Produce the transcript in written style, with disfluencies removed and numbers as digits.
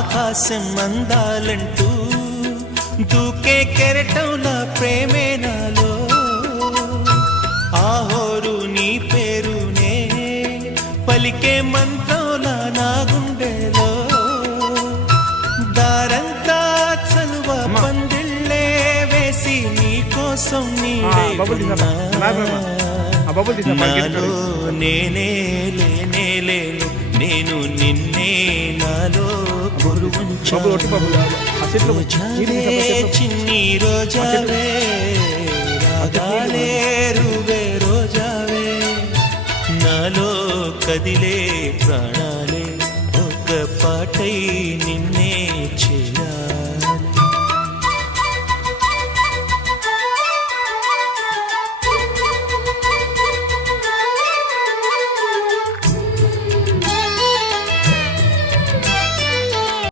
ఆకాశం అందాలంటూ దూకే కెరటంలా ప్రేమే నాలో ఆహోరు నీ పేరునే పలికే మంత్రంలా నా గుండెలో దారంతా చలువ పందిళ్ళే వేసి నీ కోసం నాలో నేనే లేనే లేను నేను నిన్నే నాలో చిన్ని రోజావే రాగాలే రువే రోజావే నాలో కదిలే ప్రాణాలే ఒక పాటై